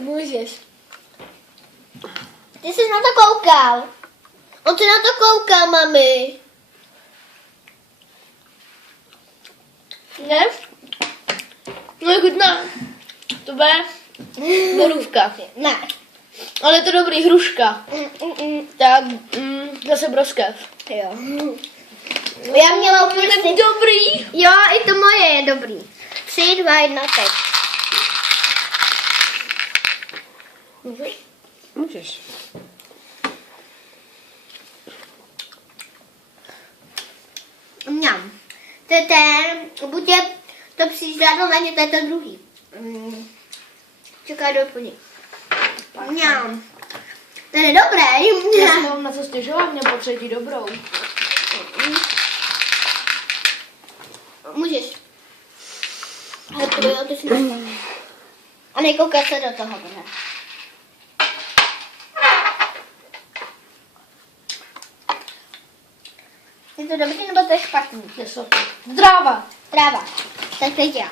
Můžeš. Ty jsi na to koukal. On se na to kouká, mami. Ne? No je chutná. To bude borůvka. Ne. Ale je to dobrý, hruška. Tak zase broskev. Jo. Já měla úplně Dobrý. Jo, i to moje je dobrý. 3, 2, 1, teď. Můžeš. Mňam. To je ten, buď je to přízradlo, na ně, to je to druhý. Čekaj, doplně. Mňam. To je dobré. Já si mám na co stěžovat, mě po třetí dobrou. Můžeš. Ale to jo, to si nechám. A nekoukat se do toho, ne? Je to dobrý, nebo to je špatný? Tráva. Tráva. Tak teď já.